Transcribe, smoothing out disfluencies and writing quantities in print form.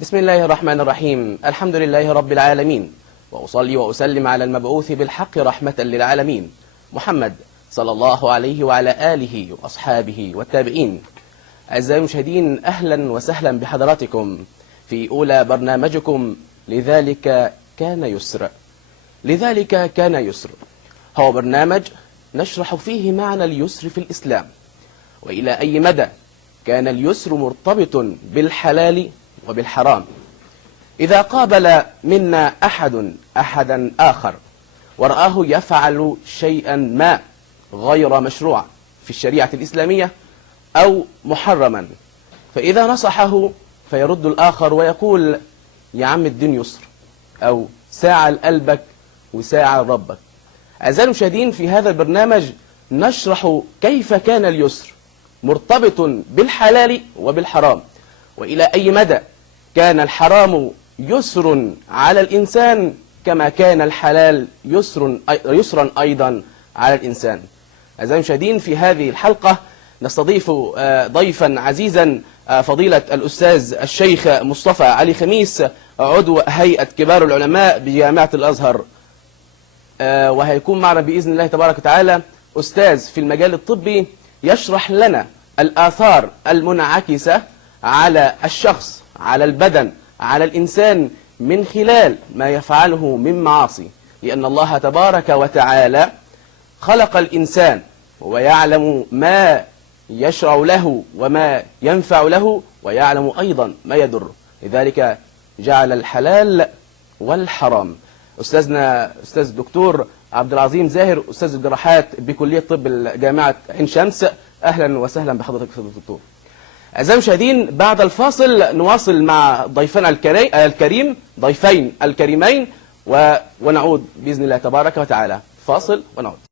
بسم الله الرحمن الرحيم. الحمد لله رب العالمين، وأصلي وأسلم على المبعوث بالحق رحمة للعالمين محمد صلى الله عليه وعلى آله وأصحابه والتابعين. أعزائي المشاهدين، أهلا وسهلا بحضراتكم في أولى برنامجكم لذلك كان يسر. لذلك كان يسر هو برنامج نشرح فيه معنى اليسر في الإسلام، وإلى أي مدى كان اليسر مرتبط بالحلال وبالحرام. إذا قابل منا أحدا آخر ورآه يفعل شيئا ما غير مشروع في الشريعة الإسلامية أو محرما، فإذا نصحه فيرد الآخر ويقول: يا عم الدين يسر، أو ساعة لقلبك وساعة لربك. أعزائي المشاهدين، في هذا البرنامج نشرح كيف كان اليسر مرتبط بالحلال وبالحرام، وإلى أي مدى كان الحرام يسر على الإنسان كما كان الحلال يسرا أيضا على الإنسان. أعزائي المشاهدين، في هذه الحلقة نستضيف ضيفا عزيزا، فضيلة الأستاذ الشيخ مصطفى علي خميس، عضو هيئة كبار العلماء بجامعة الأزهر، وهيكون معنا بإذن الله تبارك وتعالى أستاذ في المجال الطبي يشرح لنا الآثار المنعكسة على الشخص، على البدن، على الإنسان من خلال ما يفعله من معاصي، لأن الله تبارك وتعالى خلق الإنسان ويعلم ما يشرع له وما ينفع له، ويعلم أيضا ما يضره، لذلك جعل الحلال والحرام. أستاذنا أستاذ الدكتور عبد العظيم زاهر، أستاذ الجراحات بكلية طب جامعة عين شمس، أهلا وسهلا بحضرتك يا دكتور. أعزائي المشاهدين، بعد الفاصل نواصل مع ضيفنا الكريم، ضيفين الكريمين، ونعود بإذن الله تبارك وتعالى. فاصل ونعود.